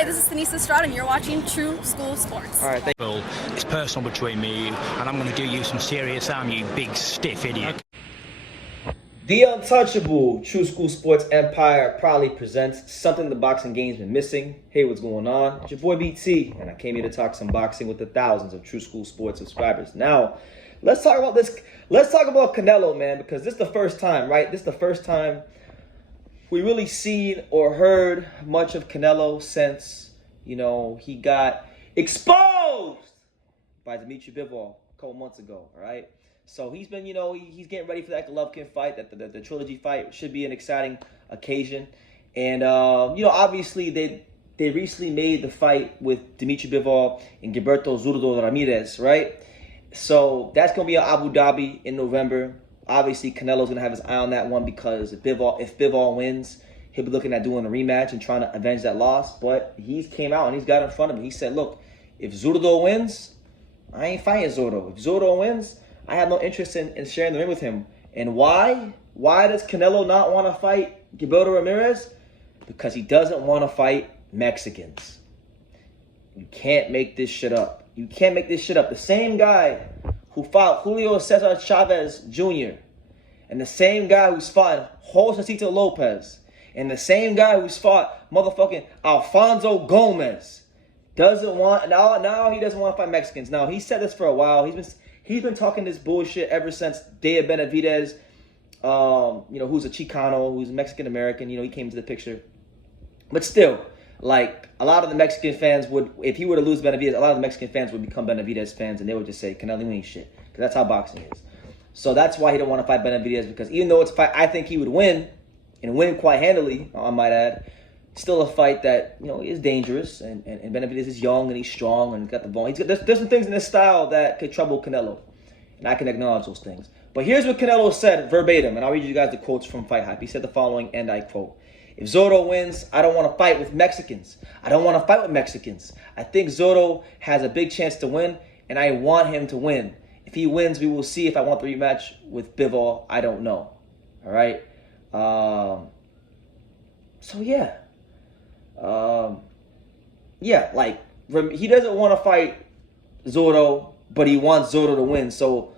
Hi, this is Denise Estrada, and you're watching True School Sports. All right, thank Well, it's personal between me and you, and I'm going to do you some serious harm, you big stiff idiot. The untouchable True School Sports Empire proudly presents something the boxing game's been missing. Hey, what's going on? It's your boy BT, and I came here to talk some boxing with the thousands of True School Sports subscribers. Now, let's talk about this. Let's talk about Canelo, man, because this is the first time, right? This is the first time we really seen or heard much of Canelo since, he got exposed by Dimitri Bivol a couple months ago, all right? So he's been, he's getting ready for that Golovkin fight. That the trilogy fight should be an exciting occasion. And, obviously they recently made the fight with Dimitri Bivol and Gilberto Zurdo Ramirez, right? So that's going to be in Abu Dhabi in November. Obviously, Canelo's going to have his eye on that one because if Bivol wins, he'll be looking at doing a rematch and trying to avenge that loss. But he's came out and he's got in front of him. He said, look, if Zurdo wins, I ain't fighting Zurdo. If Zurdo wins, I have no interest in sharing the ring with him. And why? Why does Canelo not want to fight Gilberto Ramirez? Because he doesn't want to fight Mexicans. You can't make this shit up. You can't make this shit up. The same guy who fought Julio Cesar Chavez Jr. and the same guy who's fought Josecito Lopez and the same guy who's fought motherfucking Alfonso Gomez doesn't want now he doesn't want to fight Mexicans. Now, he said this for a while. He's been talking this bullshit ever since Dea Benavidez, who's a Chicano, who's Mexican American, he came into the picture. But still, like, a lot of the Mexican fans would, if he were to lose Benavidez, a lot of the Mexican fans would become Benavidez fans, and they would just say, Canelo ain't shit. Because that's how boxing is. So that's why he don't want to fight Benavidez, because even though it's a fight I think he would win, and win quite handily, I might add, still a fight that, is dangerous, and Benavidez is young, and he's strong, and got the bone. There's some things in his style that could trouble Canelo, and I can acknowledge those things. But here's what Canelo said verbatim, and I'll read you guys the quotes from Fight Hype. He said the following, and I quote, "If Zurdo wins, I don't want to fight with Mexicans. I don't want to fight with Mexicans. I think Zurdo has a big chance to win, and I want him to win. If he wins, we will see. If I want the rematch with Bivol, I don't know." All right? He doesn't want to fight Zurdo, but he wants Zurdo to win. So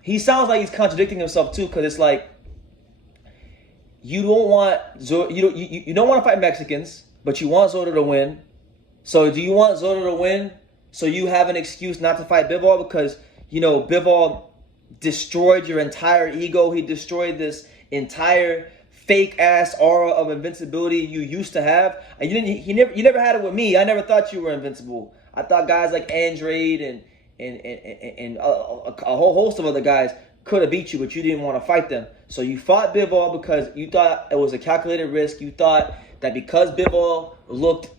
he sounds like he's contradicting himself too, because it's like, you don't want you don't want to fight Mexicans, but you want Zurdo to win. So do you want Zurdo to win so you have an excuse not to fight Bivol? Because Bivol destroyed your entire ego. He destroyed this entire fake ass aura of invincibility you used to have. And you never had it with me. I never thought you were invincible. I thought guys like Andrade and a whole host of other guys could have beat you, but you didn't want to fight them. So you fought Bivol because you thought it was a calculated risk. You thought that because Bivol looked,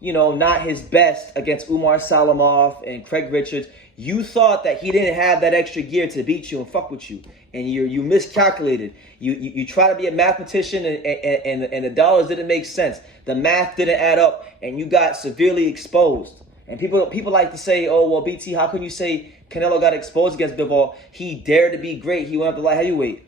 not his best against Umar Salamov and Craig Richards, you thought that he didn't have that extra gear to beat you and fuck with you. And you miscalculated. You try to be a mathematician and the dollars didn't make sense. The math didn't add up and you got severely exposed. And people like to say, oh, well, BT, how can you say Canelo got exposed against Bivol? He dared to be great. He went up to light heavyweight.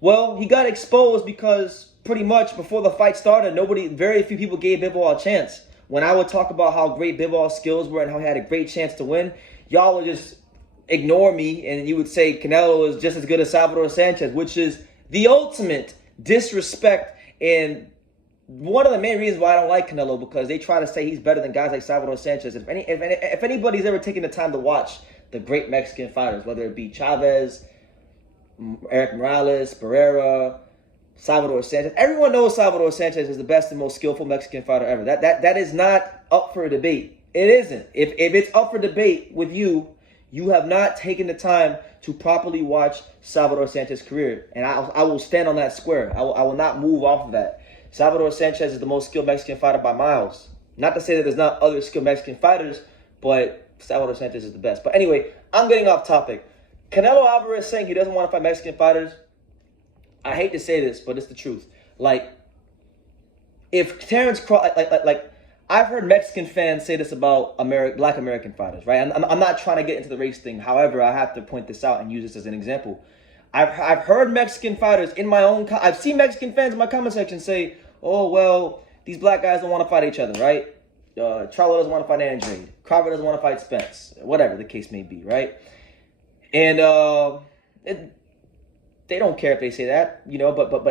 Well, he got exposed because pretty much before the fight started, very few people gave Bivol a chance. When I would talk about how great Bivol's skills were and how he had a great chance to win, y'all would just ignore me and you would say Canelo is just as good as Salvador Sanchez, which is the ultimate disrespect. And one of the main reasons why I don't like Canelo, because they try to say he's better than guys like Salvador Sanchez. If anybody's ever taken the time to watch the great Mexican fighters, whether it be Chavez, Eric Morales, Barrera, Salvador Sanchez, everyone knows Salvador Sanchez is the best and most skillful Mexican fighter ever. That is not up for debate. It isn't. If it's up for debate with you, you have not taken the time to properly watch Salvador Sanchez's career. And I will stand on that square. I will not move off of that. Salvador Sanchez is the most skilled Mexican fighter by miles. Not to say that there's not other skilled Mexican fighters, but Salvador Sanchez is the best. But anyway, I'm getting off topic. Canelo Alvarez saying he doesn't want to fight Mexican fighters. I hate to say this, but it's the truth. Like, if Terrence Crawford, I've heard Mexican fans say this about Black American fighters, right? I'm not trying to get into the race thing. However, I have to point this out and use this as an example. I've heard Mexican fighters in my own... I've seen Mexican fans in my comment section say, oh, well, these black guys don't want to fight each other, right? Charlo doesn't want to fight Andre. Carver doesn't want to fight Spence. Whatever the case may be, right? And they don't care if they say that, you know. But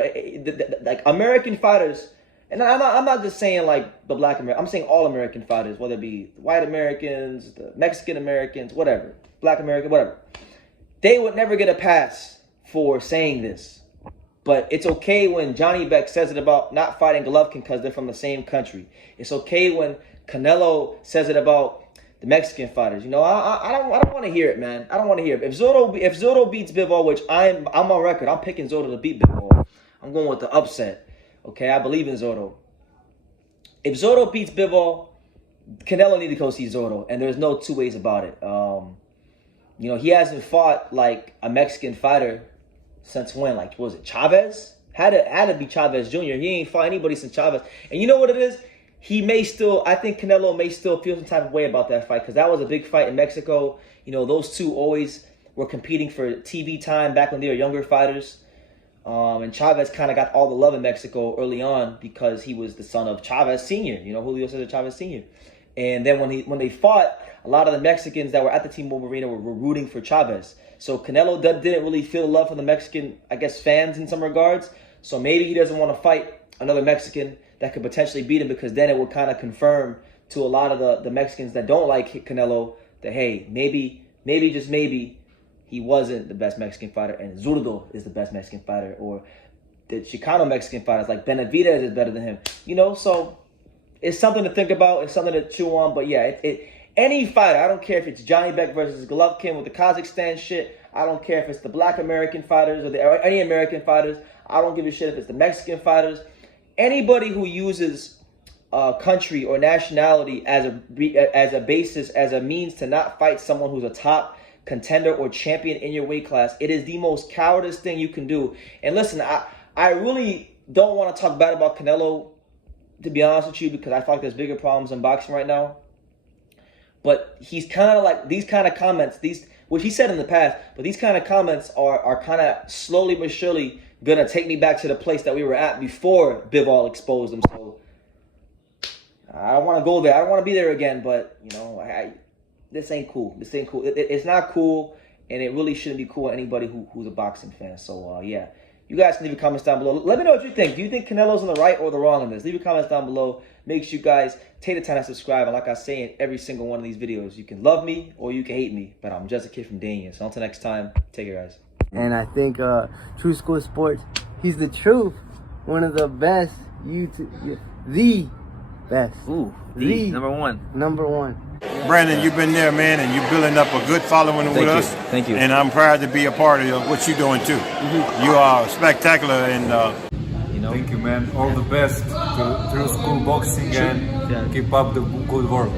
like American fighters, and I'm not just saying like the Black American. I'm saying all American fighters, whether it be white Americans, the Mexican Americans, whatever, Black American, whatever. They would never get a pass for saying this. But it's okay when Johnny Beck says it about not fighting Golovkin because they're from the same country. It's okay when Canelo says it about the Mexican fighters. You know, I don't want to hear it, man. I don't want to hear it. If Zotto beats Bivol, which I'm on record, I'm picking Zotto to beat Bivol. I'm going with the upset. Okay, I believe in Zotto. If Zotto beats Bivol, Canelo need to go see Zotto, and there's no two ways about it. You know, he hasn't fought like a Mexican fighter since when? Like, what was it, Chavez? Had to be Chavez Jr. He ain't fought anybody since Chavez. And you know what it is? I think Canelo may still feel some type of way about that fight because that was a big fight in Mexico. You know, those two always were competing for TV time back when they were younger fighters. And Chavez kind of got all the love in Mexico early on because he was the son of Chavez Sr., you know, Julio Cesar Chavez Sr. And then when they fought, a lot of the Mexicans that were at the T-Mobile Arena were rooting for Chavez. So Canelo didn't really feel the love from the Mexican, I guess, fans in some regards. So maybe he doesn't want to fight another Mexican that could potentially beat him because then it would kind of confirm to a lot of the Mexicans that don't like Canelo that, hey, maybe, just maybe, he wasn't the best Mexican fighter and Zurdo is the best Mexican fighter, or the Chicano Mexican fighters like Benavidez is better than him. You know, so it's something to think about. It's something to chew on. But yeah, any fighter, I don't care if it's Johnny Beck versus Golovkin with the Kazakhstan shit. I don't care if it's the Black American fighters or any American fighters. I don't give a shit if it's the Mexican fighters. Anybody who uses country or nationality as a basis, as a means to not fight someone who's a top contender or champion in your weight class, it is the most cowardice thing you can do. And listen, I really don't want to talk bad about Canelo, to be honest with you, because I feel like there's bigger problems in boxing right now. But he's kind of like, these kind of comments, which he said in the past, but these kind of comments are kind of slowly but surely going to take me back to the place that we were at before Bivol exposed him. So I don't want to go there. I don't want to be there again, but, you know, this ain't cool. This ain't cool. It's not cool, and it really shouldn't be cool with anybody who's a boxing fan. So, yeah. You guys can leave your comments down below. Let me know what you think. Do you think Canelo's on the right or the wrong in this? Leave your comments down below. Make sure you guys take the time to subscribe. And like I say in every single one of these videos, you can love me or you can hate me. But I'm just a kid from Dania. So until next time, take care, guys. And I think True School Sports, he's the truth. One of the best the best. Ooh, the number one. Number one. Brandon, you've been there, man, and you're building up a good following with us. Thank you. And I'm proud to be a part of what you're doing, too. You are spectacular. And you know, thank you, man. All the best to True School Boxing and keep up the good work.